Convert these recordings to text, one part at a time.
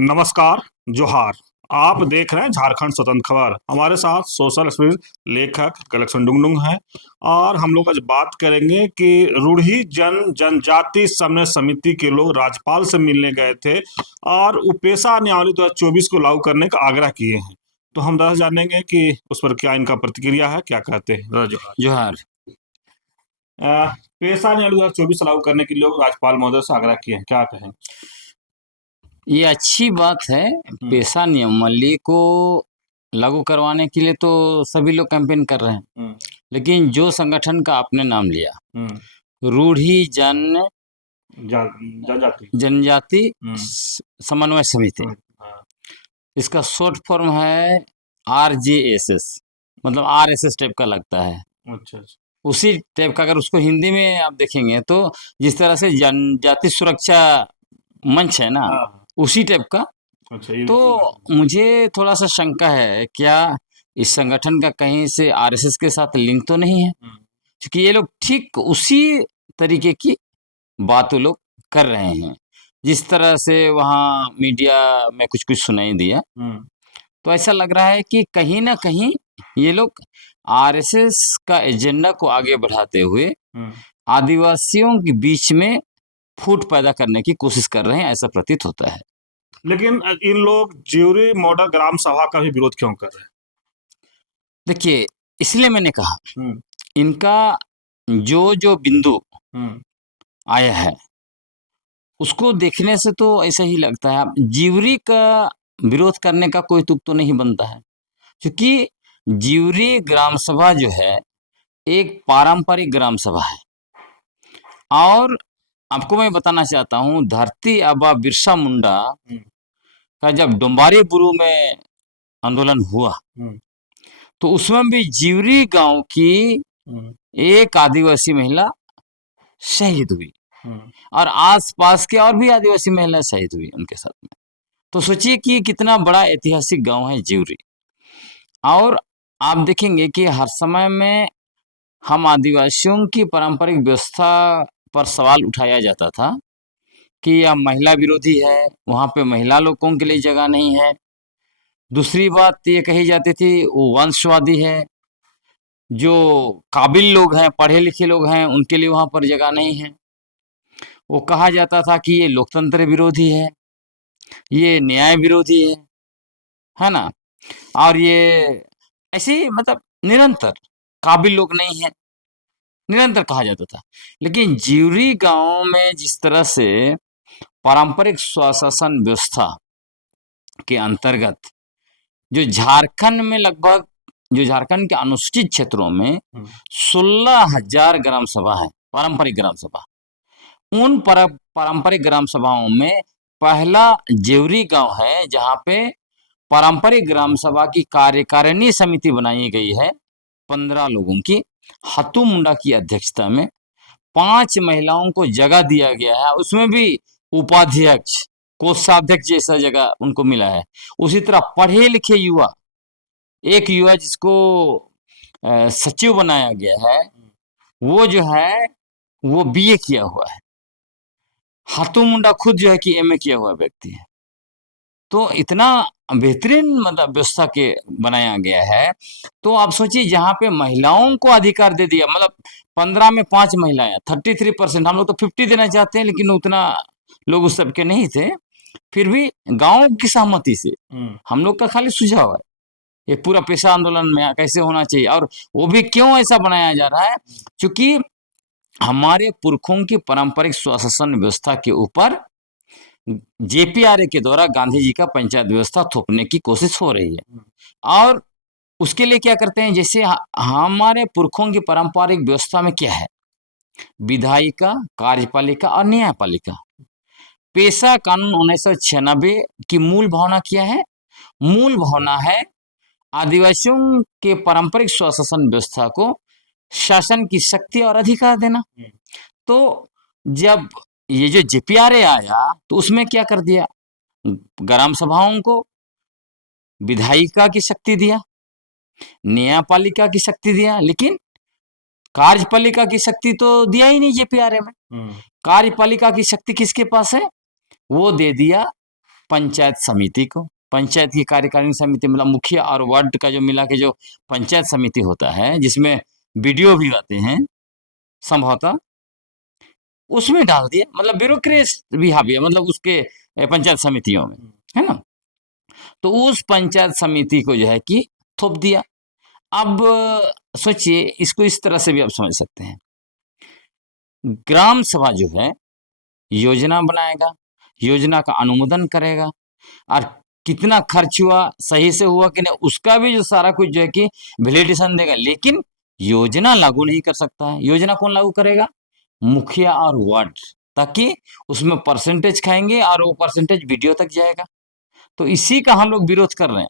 नमस्कार। जोहार। आप देख रहे हैं झारखंड स्वतंत्र खबर। हमारे साथ सोशल एक्टिविस्ट लेखक कलेक्शन डुंगडुंग है और हम लोग आज बात करेंगे कि रूढ़ी जनजाति समन्वय समिति के लोग राज्यपाल से मिलने गए थे और पेशा नियमावली 2024 को लागू करने का आग्रह किए हैं। तो हम दादा जानेंगे कि उस पर क्या इनका प्रतिक्रिया है, क्या कहते हैं। दादा जोहार। जोहार। पेशा नियमावली 2024 लागू करने के लिए लोग राज्यपाल महोदय से आग्रह किए हैं, क्या कहें। ये अच्छी बात है। पेशा नियमावली को लागू करवाने के लिए तो सभी लोग कैंपेन कर रहे हैं, लेकिन जो संगठन का आपने नाम लिया, रूढ़ी जनजाति समन्वय समिति, इसका शॉर्ट फॉर्म है RJSS, मतलब RSS टाइप का लगता है। अच्छा। उसी टाइप का अगर उसको हिंदी में आप देखेंगे तो जिस तरह से जनजाति सुरक्षा मंच है ना, उसी टाइप का। अच्छा, तो मुझे थोड़ा सा शंका है, क्या इस संगठन का कहीं से RSS के साथ लिंक तो नहीं है, क्योंकि ये लोग ठीक उसी तरीके की बात वो लोग कर रहे हैं जिस तरह से वहाँ मीडिया में कुछ कुछ सुनाई दिया। तो ऐसा लग रहा है कि कहीं ना कहीं ये लोग RSS का एजेंडा को आगे बढ़ाते हुए आदिवासियों के बीच में फूट पैदा करने की कोशिश कर रहे हैं, ऐसा प्रतीत होता है। लेकिन इन लोग ज्यूरी मॉडल ग्राम सभा का भी विरोध क्यों कर रहे हैं। देखिए, इसलिए मैंने कहा इनका जो जो बिंदु आया है उसको देखने से तो ऐसा ही लगता है ज्यूरी का विरोध करने का कोई तुक तो नहीं बनता है, क्योंकि ज्यूरी ग्राम सभा जो है एक पारंपरिक ग्राम सभा है। और आपको मैं बताना चाहता हूँ, धरती आबा बिरसा मुंडा का जब डोंबारी बुरू में आंदोलन हुआ तो उसमें भी ज्यूरी गांव की एक आदिवासी महिला शहीद हुई और आसपास के और भी आदिवासी महिलाएं शहीद हुई उनके साथ में। तो सोचिए कि कितना बड़ा ऐतिहासिक गांव है ज्यूरी। और आप देखेंगे कि हर समय में हम आदिवासियों की पारंपरिक व्यवस्था पर सवाल उठाया जाता था कि यह महिला विरोधी है, वहां पे महिला लोगों के लिए जगह नहीं है। दूसरी बात ये कही जाती थी वो वंशवादी है, जो काबिल लोग हैं, पढ़े लिखे लोग हैं, उनके लिए वहां पर जगह नहीं है। वो कहा जाता था कि ये लोकतंत्र विरोधी है, ये न्याय विरोधी है ना। और ये ऐसे मतलब निरंतर काबिल लोग नहीं है, निरंतर कहा जाता था। लेकिन ज्यूरी गांव में जिस तरह से पारंपरिक स्वशासन व्यवस्था के अंतर्गत जो झारखंड में लगभग, जो झारखंड के अनुसूचित क्षेत्रों में 16,000 ग्राम सभा है, पारंपरिक ग्राम सभा। उन पारंपरिक ग्राम सभाओं में पहला ज्यूरी गांव है जहां पे पारंपरिक ग्राम सभा की कार्यकारिणी समिति बनाई गई है 15 लोगों की, हतू मुंडा की अध्यक्षता में। 5 महिलाओं को जगह दिया गया है, उसमें भी उपाध्यक्ष, कोषाध्यक्ष जैसा जगह उनको मिला है। उसी तरह पढ़े लिखे युवा, एक युवा जिसको सचिव बनाया गया है, वो जो है वो BA किया हुआ है। हाथू मुंडा खुद जो है कि MA किया हुआ व्यक्ति है। तो इतना बेहतरीन मतलब व्यवस्था के बनाया गया है। तो आप सोचिए, जहां पे महिलाओं को अधिकार दे दिया, मतलब 15 में 5 महिलाएं, 33%। हम लोग तो 50 देना चाहते हैं, लेकिन उतना लोग उस सबके नहीं थे। फिर भी गांव की सहमति से हम लोग का खाली सुझाव है ये पूरा पेशा आंदोलन में कैसे होना चाहिए। और वो भी क्यों ऐसा बनाया जा रहा है, क्योंकि हमारे पुरखों की पारंपरिक स्वशासन व्यवस्था के ऊपर JPRA के द्वारा गांधी जी का पंचायत व्यवस्था थोपने की कोशिश हो रही है। और उसके लिए क्या करते हैं, जैसे हमारे पुरखों की पारंपरिक व्यवस्था में क्या है, विधायिका, कार्यपालिका और न्यायपालिका। पेशा कानून 1996 की मूल भावना क्या है, मूल भावना है आदिवासियों के पारंपरिक स्वशासन व्यवस्था को शासन की शक्ति और अधिकार देना। तो जब ये जो JPRA आया तो उसमें क्या कर दिया, ग्राम सभाओं को विधायिका की शक्ति दिया, न्यायपालिका की शक्ति दिया, लेकिन कार्यपालिका की शक्ति तो दिया ही नहीं JPRA में। कार्यपालिका की शक्ति किसके पास है, वो दे दिया पंचायत समिति को, पंचायत की कार्यकारिणी समिति मतलब मुखिया और वार्ड का जो मिला के जो पंचायत समिति होता है, जिसमें बीडीओ भी आते हैं संभवतः, उसमें डाल दिया। मतलब ब्यूरोक्रेट भी हावी है, मतलब उसके पंचायत समितियों में, है ना। तो उस पंचायत समिति को जो है कि थोप दिया। अब सोचिए, इसको इस तरह से भी आप समझ सकते हैं। ग्राम सभा जो है योजना बनाएगा, योजना का अनुमोदन करेगा, और कितना खर्च हुआ, सही से हुआ कि नहीं, उसका भी जो सारा कुछ जो है कि वैलिडेशन देगा। लेकिन योजना लागू नहीं कर सकता है। योजना कौन लागू करेगा? मुखिया और वार्ड, ताकि उसमें परसेंटेज खाएंगे और वो परसेंटेज वीडियो तक जाएगा। तो इसी का हम लोग विरोध कर रहे हैं।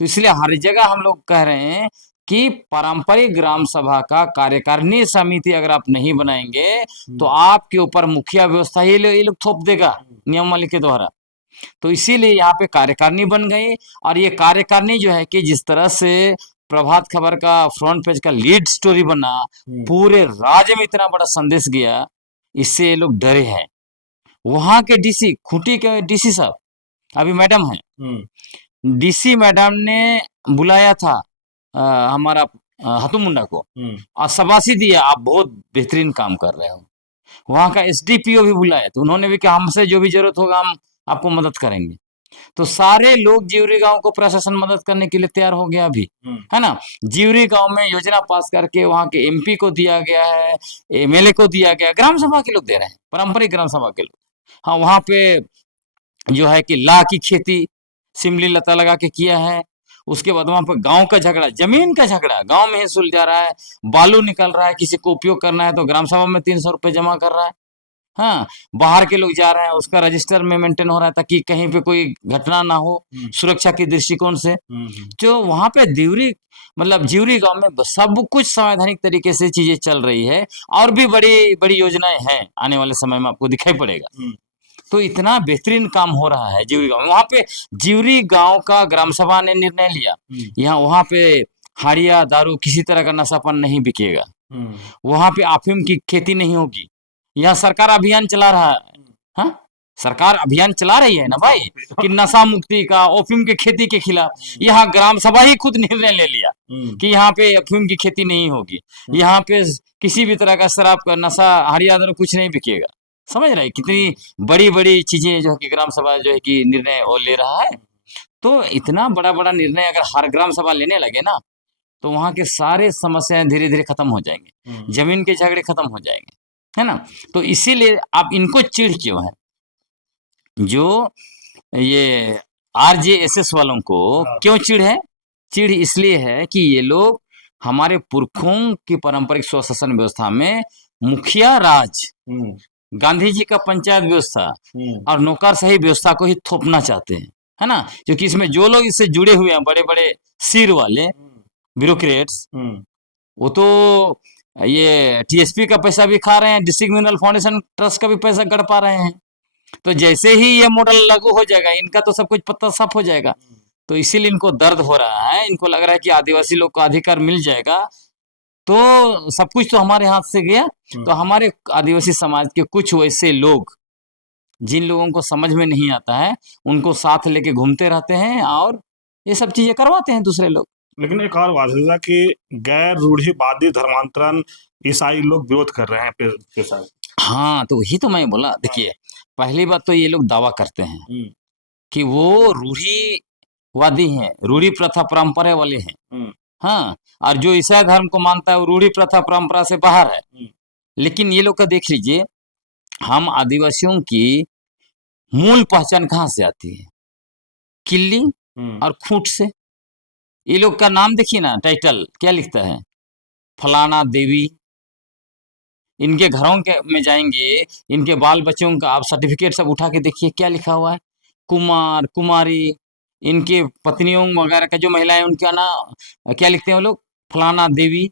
तो इसलिए हर जगह हम लोग कह रहे हैं कि पारंपरिक ग्राम सभा का कार्यकारिणी समिति अगर आप नहीं बनाएंगे तो आपके ऊपर मुखिया व्यवस्था ये लोग थोप देगा नियमावली के द्वारा। तो इसीलिए यहाँ पे कार्यकारिणी बन गई। और ये कार्यकारिणी जो है कि जिस तरह से प्रभात खबर का फ्रंट पेज का लीड स्टोरी बना, पूरे राज्य में इतना बड़ा संदेश गया, इससे ये लोग डरे हैं। वहां के डीसी, खूंटी के डीसी साहब, अभी मैडम है, डीसी मैडम ने बुलाया था हमारा हतुम मुंडा को, और शाबाशी दिया, आप बहुत बेहतरीन काम कर रहे हो। वहां का एसडीपीओ भी बुलाया, तो उन्होंने भी कहा हमसे जो भी जरूरत होगा हम आपको मदद करेंगे। तो सारे लोग जिवरी गांव को प्रशासन मदद करने के लिए तैयार हो गया अभी, है ना। जिवरी गांव में योजना पास करके वहां के एमपी को दिया गया है, एमएलए को दिया गया, ग्राम सभा के लोग दे रहे हैं, पारंपरिक ग्राम सभा के लोग। हाँ, वहां पे जो है कि लाह की खेती सिमली लता लगा के किया है। उसके बाद वहां पर गांव का झगड़ा, जमीन का झगड़ा गांव में ही सुलझा रहा है। बालू निकल रहा है, किसी को उपयोग करना है तो ग्राम सभा में 300 रुपए जमा कर रहा है। हाँ, बाहर के लोग जा रहे हैं, उसका रजिस्टर में मेंटेन हो रहा है ताकि कहीं पे कोई घटना ना हो, सुरक्षा के दृष्टिकोण से। जो वहां पे दिवरी मतलब जिवरी गांव में सब कुछ संवैधानिक तरीके से चीजें चल रही है, और भी बड़ी बड़ी योजनाएं हैं, आने वाले समय में आपको दिखाई पड़ेगा। तो इतना बेहतरीन काम हो रहा है जिवरी गांव में। वहां पे जिवरी गांव का ग्राम सभा ने निर्णय लिया, यहाँ वहां पे हाड़िया दारू किसी तरह का नशापान नहीं बिकेगा, वहां पे अफीम की खेती नहीं होगी। यहाँ सरकार अभियान चला रहा है, हाँ, सरकार अभियान चला रही है ना भाई, कि नशा मुक्ति का, अफीम की खेती के खिलाफ। यहाँ ग्राम सभा ही खुद निर्णय ले लिया कि यहाँ पे अफीम की खेती नहीं होगी, यहाँ पे किसी भी तरह का शराब का नशा, हाड़िया दारू कुछ नहीं बिकेगा। समझ रहे, कितनी बड़ी बड़ी चीजें जो है कि ग्राम सभा जो है कि निर्णय वो ले रहा है। तो इतना बड़ा बड़ा निर्णय अगर हर ग्राम सभा लेने लगे ना, तो वहां के सारे समस्याएं धीरे धीरे खत्म हो जाएंगे, जमीन के झगड़े खत्म हो जाएंगे, है ना। तो इसीलिए आप इनको चिढ़ क्यों है, जो ये आरजेएसएस वालों को क्यों चिढ़ है? चिढ़ इसलिए है कि ये लोग हमारे पुरखों की पारंपरिक स्वशासन व्यवस्था में मुखिया राज, गांधी जी का पंचायत व्यवस्था और नौकरशाही व्यवस्था को ही थोपना चाहते हैं, है ना। क्योंकि इसमें जो लोग इससे जुड़े हुए हैं, बड़े बड़े सिर वाले ब्यूरोक्रेट्स, वो तो ये टीएसपी का पैसा भी खा रहे हैं, डिस्ट्रिक्ट मिनरल फाउंडेशन ट्रस्ट का भी पैसा गड़ पा रहे हैं। तो जैसे ही ये मॉडल लागू हो जाएगा, इनका तो सब कुछ पत्ता साफ हो जाएगा। तो इसीलिए इनको दर्द हो रहा है, इनको लग रहा है कि आदिवासी लोग को अधिकार मिल जाएगा तो सब कुछ तो हमारे हाथ से गया। तो हमारे आदिवासी समाज के कुछ वैसे लोग, जिन लोगों को समझ में नहीं आता है, उनको साथ लेके घूमते रहते हैं और ये सब चीजें करवाते हैं दूसरे लोग। लेकिन एक और बात है कि गैर रूढ़िवादी धर्मांतरण ईसाई लोग विरोध कर रहे हैं पेशा। हाँ, तो वही तो मैं बोला। देखिए, पहली बात तो ये लोग दावा करते हैं कि वो रूढ़िवादी हैं, रूढ़ी प्रथा परंपरा वाले हैं, हाँ, और जो ईसाई धर्म को मानता है वो रूढ़ी प्रथा परंपरा से बाहर है। लेकिन ये लोग का देख लीजिए, हम आदिवासियों की मूल पहचान कहाँ से आती है? किल्ली और खूंट से। ये लोग का नाम देखिए ना, टाइटल क्या लिखता है, फलाना देवी। इनके घरों के में जाएंगे, इनके बाल बच्चों का आप सर्टिफिकेट सब उठा के देखिए, क्या लिखा हुआ है, कुमार, कुमारी। इनके पत्नियों वगैरह का जो महिलाएं, उनका ना क्या लिखते हैं वो लोग, फलाना देवी।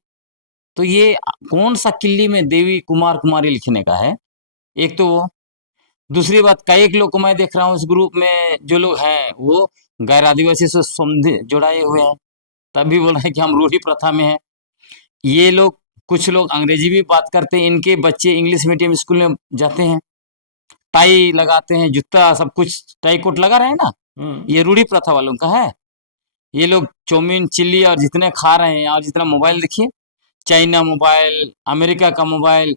तो ये कौन सा किल्ली में देवी कुमार कुमारी लिखने का है? एक तो वो, दूसरी बात, कई एक लोग को मैं देख रहा हूँ इस ग्रुप में, जो लोग हैं वो गैर आदिवासी से समझे जुड़ाए हुए हैं, तब भी बोल रहे हैं कि हम रूढ़ी प्रथा में हैं। ये लोग, कुछ लोग अंग्रेजी भी बात करते हैं, इनके बच्चे इंग्लिश मीडियम स्कूल में जाते हैं। टाई लगाते हैं, जूता सब कुछ टाई कोट लगा रहे हैं ना, ये रूढ़ी प्रथा वालों का है। ये लोग चाउमीन, चिल्ली और जितने खा रहे हैं, और जितना मोबाइल देखिए, चाइना मोबाइल, अमेरिका का मोबाइल,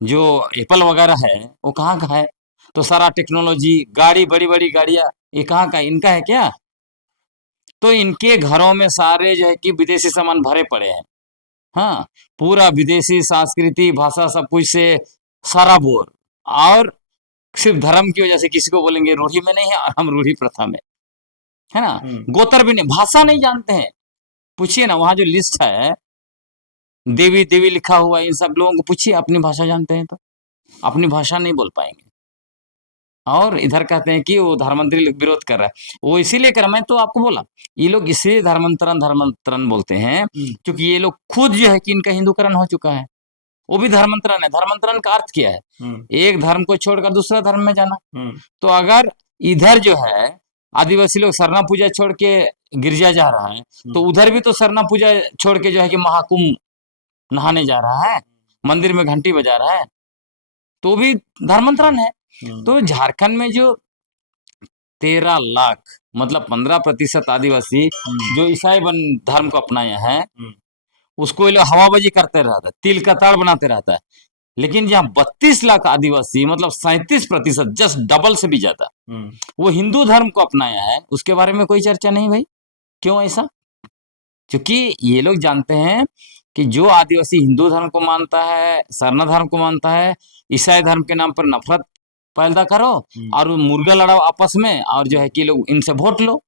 जो एप्पल वगैरह है वो कहाँ का है? तो सारा टेक्नोलॉजी, गाड़ी, बड़ी बड़ी गाड़ियां, ये कहाँ का, इनका है क्या? तो इनके घरों में सारे जो है कि विदेशी सामान भरे पड़े हैं। हाँ, पूरा विदेशी संस्कृति, भाषा, सब कुछ से सारा बोर। और सिर्फ धर्म की वजह से किसी को बोलेंगे रूढ़ी में नहीं है, और हम रूढ़ी प्रथा में, है ना। गोत्र भी नहीं, भाषा नहीं जानते हैं। पूछिए ना, वहां जो लिस्ट है, देवी देवी लिखा हुआ है, इन सब लोगों को पूछिए अपनी भाषा जानते हैं तो अपनी भाषा नहीं बोल पाएंगे। और इधर कहते हैं कि वो धर्मांतरी विरोध कर रहा है। वो इसीलिए कर, मैं तो आपको बोला, ये लोग इसलिए धर्मांतरण धर्मांतरण बोलते हैं क्योंकि ये लोग खुद जो है कि इनका हिंदूकरण हो चुका है। वो भी धर्मांतरण है। धर्मांतरण का अर्थ क्या है? एक धर्म को छोड़कर दूसरा धर्म में जाना। तो अगर इधर जो है आदिवासी लोग सरना पूजा छोड़ के गिरजा जा रहा है, तो उधर भी तो सरना पूजा छोड़ के जो है कि महाकुंभ नहाने जा रहा है, मंदिर में घंटी बजा रहा है, तो भी धर्मांतरण है। तो झारखंड में जो 13 लाख मतलब 15% आदिवासी जो ईसाई धर्म को अपनाया है, उसको ये लोग हवाबाजी करते रहता है, तिल का ताड़ बनाते रहता है। लेकिन जहाँ 32 लाख आदिवासी मतलब 37%, जस्ट डबल से भी ज्यादा, वो हिंदू धर्म को अपनाया है, उसके बारे में कोई चर्चा नहीं भाई। क्यों ऐसा? क्योंकि ये लोग जानते हैं कि जो आदिवासी हिंदू धर्म को मानता है, सरना धर्म को मानता है, ईसाई धर्म के नाम पर नफरत पैदा करो और मुर्गा लड़ाओ आपस में, और जो है कि लोग इनसे वोट लो,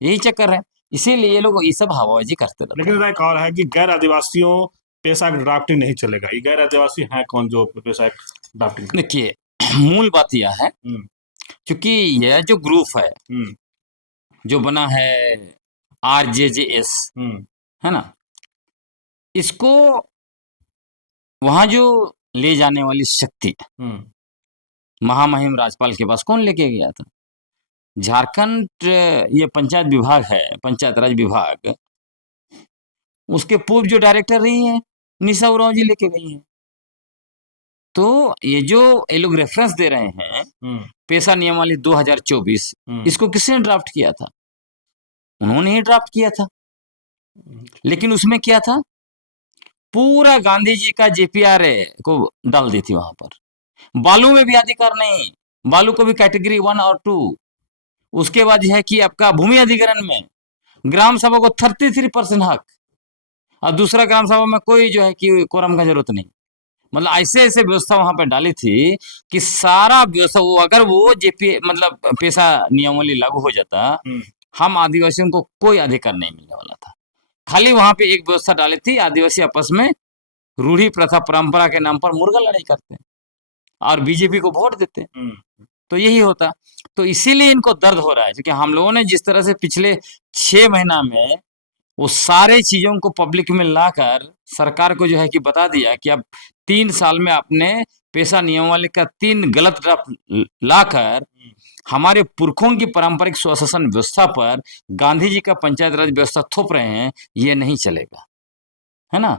यही चक्कर है। इसीलिए ये लोग ये सब हवाबाजी करते रहते हैं। लेकिन एक और है कि गैर आदिवासियों पेशा ड्राफ्टिंग नहीं चलेगा। ये गैर आदिवासी है कौन जो पेशा ड्राफ्टिंग? देखिए, मूल बात यह है क्योंकि यह जो ग्रुप है जो बना है RJJS, है ना, इसको वहां जो ले जाने वाली शक्ति महामहिम राज्यपाल के पास कौन लेके गया था? झारखंड ये पंचायत विभाग है, पंचायत राज विभाग, उसके पूर्व जो डायरेक्टर रही है निशा उरांव जी लेके गई है। तो ये लोग रेफरेंस दे रहे हैं पेशा नियमावली 2024, इसको किसने ड्राफ्ट किया था? उन्होंने ही ड्राफ्ट किया था। लेकिन उसमें क्या था? पूरा गांधी जी का JPR को डाल दी थी वहां पर। बालू में भी अधिकार नहीं, बालू को भी कैटेगरी 1 और 2। उसके बाद है कि आपका भूमि अधिग्रहण में ग्राम सभा को 33% हक, और दूसरा ग्राम सभा में कोई जो है कि कोरम का जरूरत नहीं। मतलब ऐसे ऐसे व्यवस्था वहां पे डाली थी कि सारा व्यवस्था, वो अगर वो JP मतलब पेशा नियमावली लागू हो जाता, हम आदिवासियों को कोई अधिकार नहीं मिलने वाला था। खाली वहां पे एक व्यवस्था डाली थी, आदिवासी आपस में रूढ़ी प्रथा परंपरा के नाम पर मुर्गा लड़ाई करते हैं और बीजेपी को वोट देते हैं। तो यही होता। तो इसीलिए इनको दर्द हो रहा है, क्योंकि हम लोगों ने जिस तरह से पिछले 6 महीना में वो सारे चीजों को पब्लिक में लाकर सरकार को जो है कि बता दिया कि अब 3 साल में आपने पेशा नियमावली का 3 गलत ड्राफ्ट लाकर हमारे पुरखों की पारंपरिक स्वशासन व्यवस्था पर गांधी जी का पंचायत राज व्यवस्था थोप रहे हैं, ये नहीं चलेगा, है ना।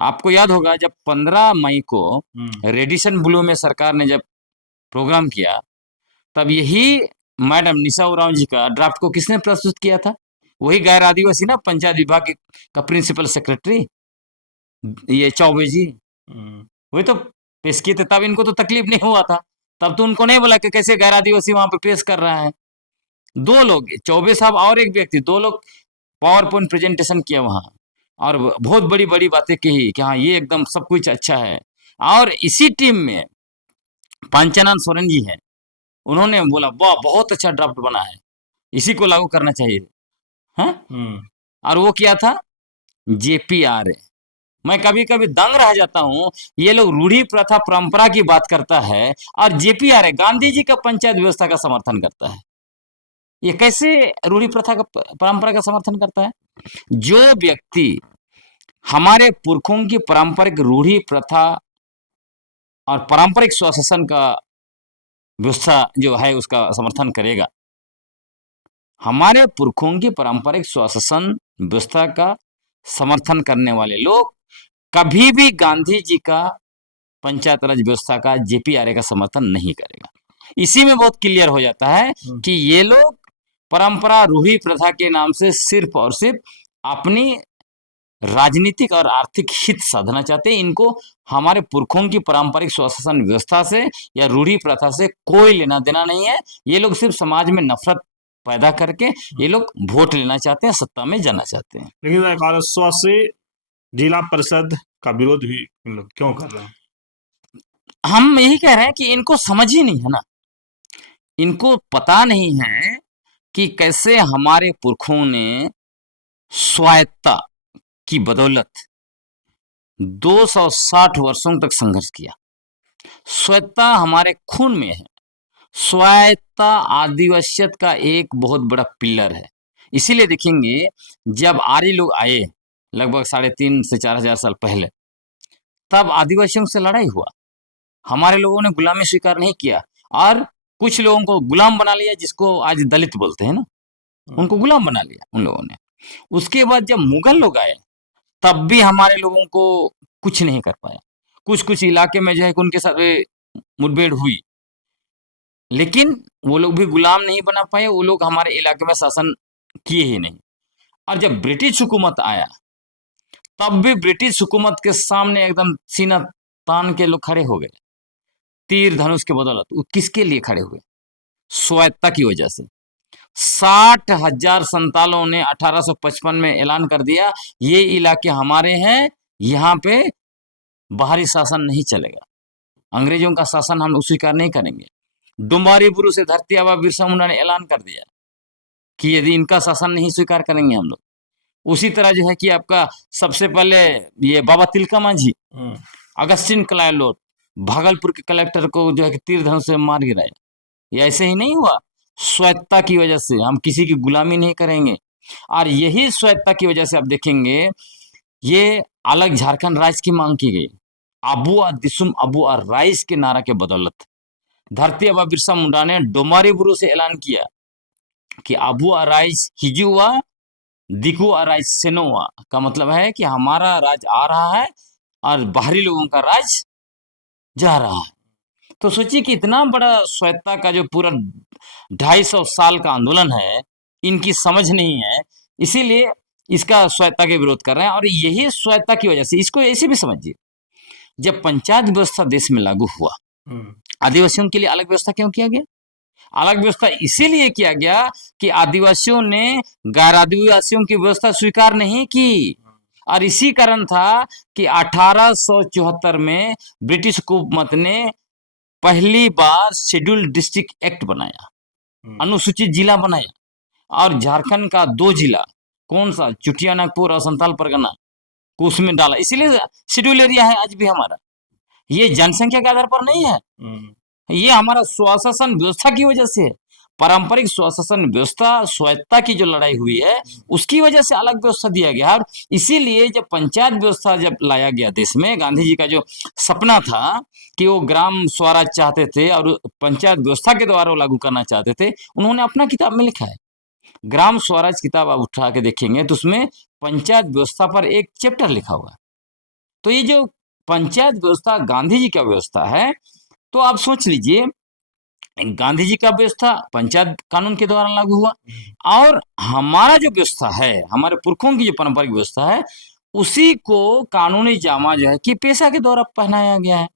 आपको याद होगा जब 15 मई को रेडिसन ब्लू में सरकार ने जब प्रोग्राम किया, तब यही मैडम निशा उरांव जी का ड्राफ्ट को किसने प्रस्तुत किया था? वही गैर आदिवासी ना, पंचायत विभाग का प्रिंसिपल सेक्रेटरी ये चौबे जी, वही तो पेश किए थे। तब इनको तो तकलीफ नहीं हुआ था, तब तो उनको नहीं बोला कि कैसे गैर आदिवासी वहां पे पेश कर रहा है। 2 लोग, चौबे साहब और एक व्यक्ति, 2 लोग पावर पॉइंट प्रेजेंटेशन किया वहां, और बहुत बड़ी बड़ी बातें कही कि हाँ ये एकदम सब कुछ अच्छा है। और इसी टीम में पंचानन सोरेन जी हैं, उन्होंने बोला वाह बहुत अच्छा ड्राफ्ट बना है, इसी को लागू करना चाहिए, है। और वो क्या था? JPR। मैं कभी कभी दंग रह जाता हूं, ये लोग रूढ़ी प्रथा परंपरा की बात करता है और JPR गांधी जी का पंचायत व्यवस्था का समर्थन करता है। ये कैसे रूढ़ी प्रथा का परंपरा का समर्थन करता है? जो व्यक्ति हमारे पुरखों की पारंपरिक रूढ़ी प्रथा और पारंपरिक स्वशासन का व्यवस्था जो है उसका समर्थन करेगा, हमारे पुरखों की पारंपरिक स्वशासन व्यवस्था का समर्थन करने वाले लोग कभी भी गांधी जी का पंचायत राज व्यवस्था का JPR का समर्थन नहीं करेगा। इसी में बहुत क्लियर हो जाता है कि ये लोग परंपरा रूढ़ी प्रथा के नाम से सिर्फ और सिर्फ अपनी राजनीतिक और आर्थिक हित साधना चाहते हैं। इनको हमारे पुरखों की पारंपरिक स्वशासन व्यवस्था से या रूढ़ी प्रथा से कोई लेना देना नहीं है। ये लोग सिर्फ समाज में नफरत पैदा करके ये लोग वोट लेना चाहते हैं, सत्ता में जाना चाहते हैं। लेकिन 1180 जिला परिषद का विरोध भी इन लोग क्यों कर रहे हैं? हम यही कह रहे हैं कि इनको समझ ही नहीं है ना, इनको पता नहीं है कि कैसे हमारे पुरखों ने स्वायत्ता की बदौलत 260 वर्षों तक संघर्ष किया। स्वायत्ता हमारे खून में है। स्वायत्ता आदिवासियत का एक बहुत बड़ा पिलर है। इसीलिए देखेंगे जब आर्य लोग आए लगभग 3,500 से 4,000 साल पहले, तब आदिवासियों से लड़ाई हुआ। हमारे लोगों ने गुलामी स्वीकार नहीं किया और कुछ लोगों को गुलाम बना लिया, जिसको आज दलित बोलते हैं ना, उनको गुलाम बना लिया उन लोगों ने। उसके बाद जब मुगल लोग आए तब भी हमारे लोगों को कुछ नहीं कर पाया। कुछ कुछ इलाके में जो है उनके साथ मुठभेड़ हुई, लेकिन वो लोग भी गुलाम नहीं बना पाए। वो लोग हमारे इलाके में शासन किए ही नहीं। और जब ब्रिटिश हुकूमत आया तब भी ब्रिटिश हुकूमत के सामने एकदम सीना तान के लोग खड़े हो गए, तीर धनुष के बदौलत। वो किसके लिए खड़े हुए? स्वायत्ता की वजह से। 60,000 संतालों ने 1855 में ऐलान कर दिया ये इलाके हमारे हैं, यहाँ पे बाहरी शासन नहीं चलेगा, अंग्रेजों का शासन हम स्वीकार नहीं करेंगे। डुम्बारी बुरु से धरती आबा बिरसा मुंडा ने ऐलान कर दिया कि यदि इनका शासन नहीं स्वीकार करेंगे हम लोग। उसी तरह जो है कि आपका सबसे पहले ये बाबा तिलका मांझी, अगस्टिन क्लाइलोट, भागलपुर के कलेक्टर को जो है कि तीर धनुष से मार गिराया। ये ऐसे ही नहीं हुआ, स्वायत्ता की वजह से। हम किसी की गुलामी नहीं करेंगे। और यही स्वायत्ता की वजह से आप देखेंगे ये अलग झारखंड राज्य की मांग की गई। अबुआ दिसुम अबुआ राइस के नारा के बदौलत धरती आबा बिरसा मुंडा ने डोमारी बुरु से ऐलान किया कि अबुआ राइस हिजुआ दिकुआ राइस सेनोआ, का मतलब है कि हमारा राज आ रहा है और बाहरी लोगों का राज जा रहा है। तो सोचिए कि इतना बड़ा स्वायत्ता का जो पूरा 250 साल का आंदोलन है, इनकी समझ नहीं है, इसीलिए इसका स्वायत्ता के विरोध कर रहे हैं। और यही स्वायत्ता की वजह से, इसको ऐसे भी समझिए, जब पंचायत व्यवस्था देश में लागू हुआ, आदिवासियों के लिए अलग व्यवस्था क्यों किया गया? अलग व्यवस्था इसीलिए किया गया कि आदिवासियों ने गैर आदिवासियों की व्यवस्था स्वीकार नहीं की। और इसी कारण था कि 1874 में ब्रिटिश हुकूमत ने पहली बार शेड्यूल्ड डिस्ट्रिक्ट एक्ट बनाया, अनुसूचित जिला बनाया। और झारखंड का 2 जिला, कौन सा, चुटिया नागपुर और संथाल परगना, को उसमें डाला। इसीलिए शेड्यूल एरिया है आज भी हमारा। ये जनसंख्या के आधार पर नहीं है, ये हमारा स्वशासन व्यवस्था की वजह से है। पारंपरिक स्वशासन व्यवस्था, स्वायत्ता की जो लड़ाई हुई है, उसकी वजह से अलग व्यवस्था दिया गया। और इसीलिए जब पंचायत व्यवस्था जब लाया गया देश में, गांधी जी का जो सपना था कि वो ग्राम स्वराज चाहते थे और पंचायत व्यवस्था के द्वारा वो लागू करना चाहते थे, उन्होंने अपना किताब में लिखा है, ग्राम स्वराज किताब आप उठा के देखेंगे तो उसमें पंचायत व्यवस्था पर एक चैप्टर लिखा हुआ है। तो ये जो पंचायत व्यवस्था गांधी जी का व्यवस्था है, तो आप सोच लीजिए, गांधी जी का व्यवस्था पंचायत कानून के द्वारा लागू हुआ, और हमारा जो व्यवस्था है, हमारे पुरखों की जो पारंपरिक व्यवस्था है, उसी को कानूनी जामा जो है कि पेशा के द्वारा पहनाया गया है।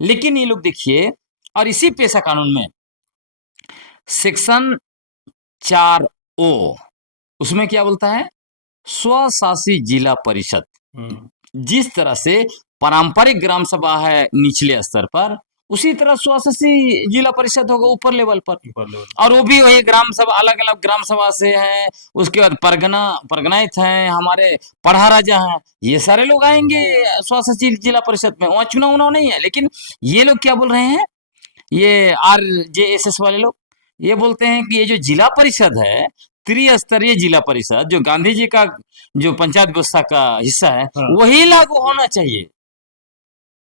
लेकिन ये लोग देखिए, और इसी पेशा कानून में सेक्शन 4O, उसमें क्या बोलता है? स्वशासी जिला परिषद। जिस तरह से पारंपरिक ग्राम सभा है निचले स्तर पर, उसी तरह स्वशासी जिला परिषद होगा ऊपर लेवल पर। और वो भी वही ग्राम सभा, अलग अलग ग्राम सभा से है। उसके बाद परगनाइत हैं, हमारे पढ़ा राजा हैं, ये सारे लोग आएंगे स्वशासी जिला परिषद में। वहाँ चुनाव उनाव नहीं है। लेकिन ये लोग क्या बोल रहे हैं, ये RJSS वाले लोग ये बोलते हैं कि ये जो जिला परिषद है, त्रिस्तरीय जिला परिषद, जो गांधी जी का जो पंचायत व्यवस्था का हिस्सा है, वही लागू होना चाहिए।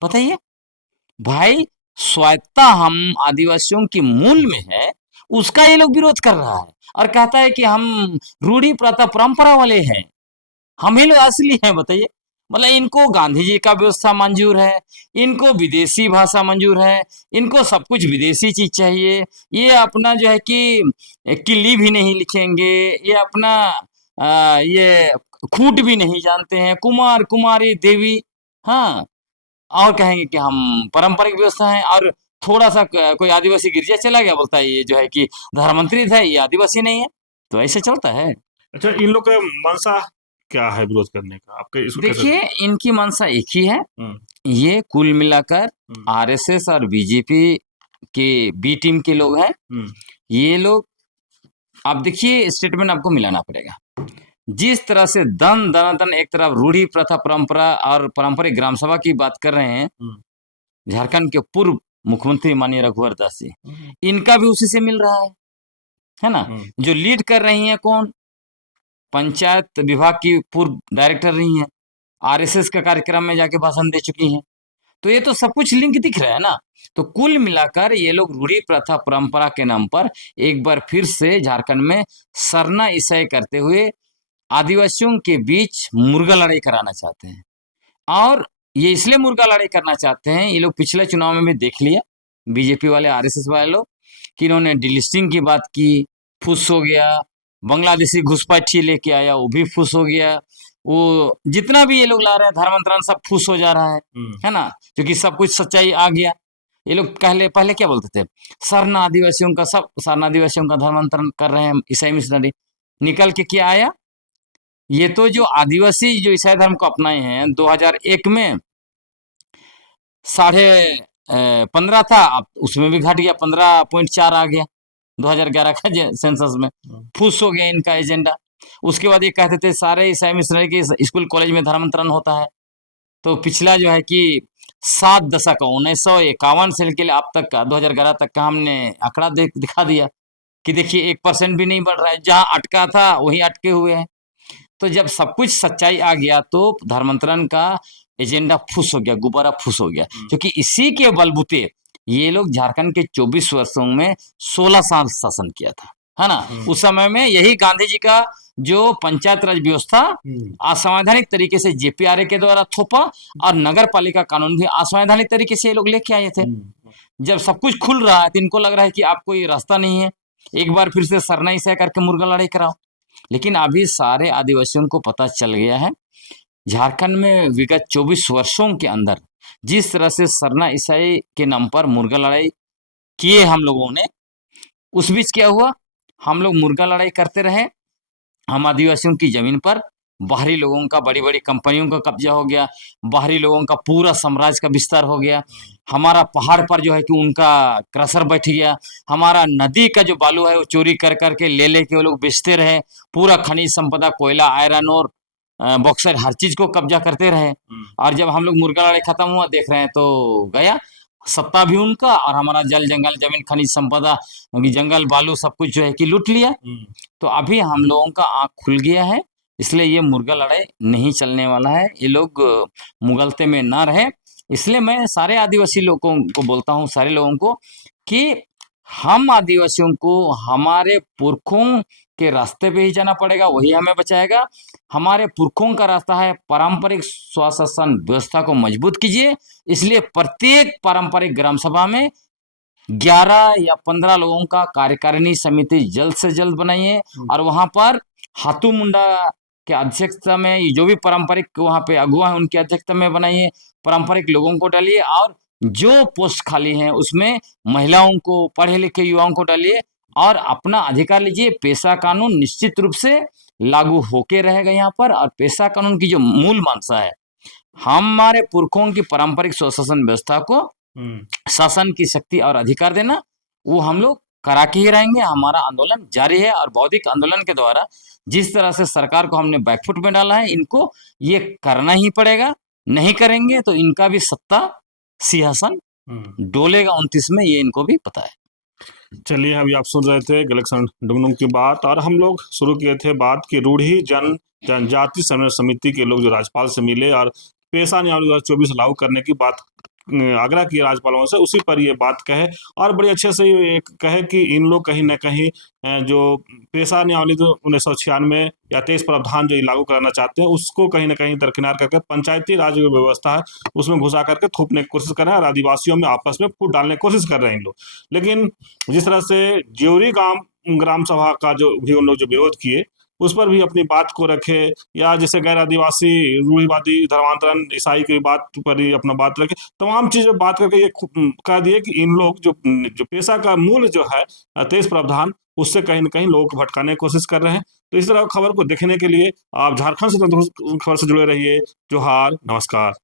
बताइए भाई, स्वायत्ता हम आदिवासियों की मूल में है, उसका ये लोग विरोध कर रहा है और कहता है कि हम रूढ़ी प्रथा परंपरा वाले हैं, हम ही लोग असली हैं। बताइए, मतलब इनको गांधी जी का व्यवस्था मंजूर है, इनको विदेशी भाषा मंजूर है, इनको सब कुछ विदेशी चीज चाहिए। ये अपना जो है कि किल्ली भी नहीं लिखेंगे, ये अपना ये खूट भी नहीं जानते हैं, कुमार कुमारी देवी, हाँ, और कहेंगे कि हम पारंपरिक व्यवस्था है। और थोड़ा सा कोई आदिवासी गिरजा चला गया, बोलता है ये जो है कि धर्ममंत्री था, ये आदिवासी नहीं है। तो ऐसे चलता है। अच्छा, इन लोग का मंशा क्या है विरोध करने का, आपके इसको कैसे? देखिए, इनकी मंशा एक ही है। हम्म, ये कुल मिलाकर हम्म, आरएसएस और बीजेपी के बी टीम के लोग हैं। हम्म, ये लोग, आप देखिए, स्टेटमेंट आपको मिलाना पड़ेगा। जिस तरह से दन दनादन एक तरफ रूढ़ी प्रथा परंपरा और पारंपरिक ग्राम सभा की बात कर रहे हैं हम्म, झारखंड के पूर्व मुख्यमंत्री माननीय रघुवर दास जी, हम्म, इनका भी उसी से मिल रहा है ना। हम्म, जो लीड कर रही हैं कौन? पंचायत विभाग की पूर्व डायरेक्टर रही हैं, आरएसएस के कार्यक्रम में जाके भाषण दे चुकी हैं। तो ये तो सब कुछ लिंक दिख रहा है ना। तो कुल मिलाकर ये लोग रूढ़ी प्रथा परंपरा के नाम पर एक बार फिर से झारखंड में सरना ईसाई करते हुए आदिवासियों के बीच मुर्गा लड़ाई कराना चाहते हैं। और ये इसलिए मुर्गा लड़ाई करना चाहते हैं, ये लोग पिछले चुनाव में भी देख लिया, बीजेपी वाले, आरएसएस वाले लोग, कि इन्होंने डिलिस्टिंग की बात की, फुस हो गया। बांग्लादेशी घुसपैठी लेके आया, वो भी फुस हो गया। वो जितना भी ये लोग ला रहे हैं धर्मांतरण, सब फुस हो जा रहा है ना, क्योंकि सब कुछ सच्चाई आ गया। ये लोग पहले पहले क्या बोलते थे? सरना आदिवासियों का, सब सरना आदिवासियों का धर्मांतरण कर रहे हैं ईसाई मिशनरी। निकल के क्या आया? ये तो जो आदिवासी जो ईसाई धर्म को अपनाए हैं 2001 में 15.5 था, अब उसमें भी घट गया, 15.4 आ गया 2011 का सेंसस में। फुस हो गया इनका एजेंडा। उसके बाद ये कहते थे सारे ईसाई मिशनरी के स्कूल कॉलेज में धर्मांतरण होता है। तो पिछला जो है कि 7 दशक 1951 से लेकर अब तक का 2011 तक का हमने आंकड़ा दिखा दिया कि देखिए 1% भी नहीं बढ़ रहा है, जहां अटका था वहीं अटके हुए हैं। तो जब सब कुछ सच्चाई आ गया तो धर्मांतरण का एजेंडा फुस हो गया, गुब्बारा फुस हो गया, क्योंकि इसी के बलबूते ये लोग झारखंड के 24 वर्षों में 16 साल शासन किया था, है ना। उस समय में यही गांधी जी का जो पंचायत राज व्यवस्था असंवैधानिक तरीके से जेपीआरए के द्वारा थोपा, और नगर पालिका कानून भी असंवैधानिक तरीके से ये लोग लेके आए थे। जब सब कुछ खुल रहा है तो इनको लग रहा है कि आपको ये रास्ता नहीं है, एक बार फिर से सरना ईसाई करके मुर्गा लड़ाई कराओ। लेकिन अभी सारे आदिवासियों को पता चल गया है, झारखंड में विगत 24 वर्षों के अंदर जिस तरह से सरना ईसाई के नाम पर मुर्गा लड़ाई किए हम लोगों ने, उस बीच क्या हुआ? हम लोग मुर्गा लड़ाई करते रहे, हम आदिवासियों की जमीन पर बाहरी लोगों का, बड़ी बड़ी कंपनियों का कब्जा हो गया, बाहरी लोगों का पूरा साम्राज्य का विस्तार हो गया। हमारा पहाड़ पर जो है कि उनका क्रशर बैठ गया, हमारा नदी का जो बालू है वो चोरी कर करके ले लेके वो लोग बेचते रहे, पूरा खनिज संपदा, कोयला, आयरन और बॉक्सर, हर चीज को कब्जा करते रहे। और जब हम लोग मुर्गा लड़ाई खत्म हुआ, देख रहे हैं तो गया सत्ता भी उनका, और हमारा जल जंगल जमीन खनिज संपदा, जंगल बालू सब कुछ जो है कि लूट लिया। तो अभी हम लोगों का आंख खुल गया है, इसलिए ये मुर्गा लड़ाई नहीं चलने वाला है। ये लोग मुगलते में ना रहे। इसलिए मैं सारे आदिवासी लोगों को बोलता हूँ, सारे लोगों को, कि हम आदिवासियों को हमारे पुरखों के रास्ते पे ही जाना पड़ेगा, वही हमें बचाएगा। हमारे पुरखों का रास्ता है पारंपरिक स्वशासन व्यवस्था को मजबूत कीजिए। इसलिए प्रत्येक पारंपरिक ग्राम सभा में 11 या 15 लोगों का कार्यकारिणी समिति जल्द से जल्द बनाइए, और वहां पर हाथू मुंडा के अध्यक्षता में जो भी पारंपरिक वहां पे अगुवा है उनकी अध्यक्षता में बनाइए, पारंपरिक लोगों को डालिए, और जो पोस्ट खाली हैं उसमें महिलाओं को, पढ़े लिखे युवाओं को डालिए, और अपना अधिकार लीजिए। पेशा कानून निश्चित रूप से लागू होके रहेगा यहाँ पर। और पेशा कानून की जो मूल मंशा है, हमारे पुरखों की पारंपरिक स्वशासन व्यवस्था को शासन की शक्ति और अधिकार देना, वो हम लोग करा के ही रहेंगे। हमारा आंदोलन जारी है, और बौद्धिक आंदोलन के द्वारा जिस तरह से सरकार को हमने बैकफुट में डाला है, इनको ये करना ही पड़ेगा। नहीं करेंगे तो इनका भी सत्ता सिंहासन डोलेगा 29 में, ये इनको भी पता है। चलिए, अभी आप सुन रहे थे गलेक्सन डुंगडुंग की बात, और हम लोग शुरू किए थे बात की रूढ़ी जनजाति समन्वय समिति के लोग जो राज्यपाल से मिले और पेशा न्याय 2024 लागू करने की बात आग्रह किया राज्यपालों से, उसी पर ये बात कहे और बड़े अच्छे से ये कहे कि इन लोग कहीं न कहीं जो पेशा नियमावली जो 1996 या 23 प्रावधान जो ये लागू कराना चाहते हैं, उसको कहीं न कहीं दरकिनार करके पंचायती राज जो व्यवस्था है, उसमें घुसा करके थोपने की कोशिश कर रहे हैं और आदिवासियों में आपस में फूट डालने की कोशिश कर रहे हैं इन लोग। लेकिन जिस तरह से ज्योरी ग्राम सभा का जो भी उन लोग जो विरोध किए, उस पर भी अपनी बात को रखे, या जैसे गैर आदिवासी रूढ़िवादी धर्मांतरण ईसाई की बात पर ही अपना बात रखे, तमाम चीजें बात करके ये कह दिए कि इन लोग जो जो पेशा का मूल जो है 23 प्रावधान, उससे कहीं न कहीं लोगों को भटकाने की कोशिश कर रहे हैं। तो इस तरह खबर को देखने के लिए आप झारखंड स्वतंत्र खबर से जुड़े रहिए। जोहार, नमस्कार।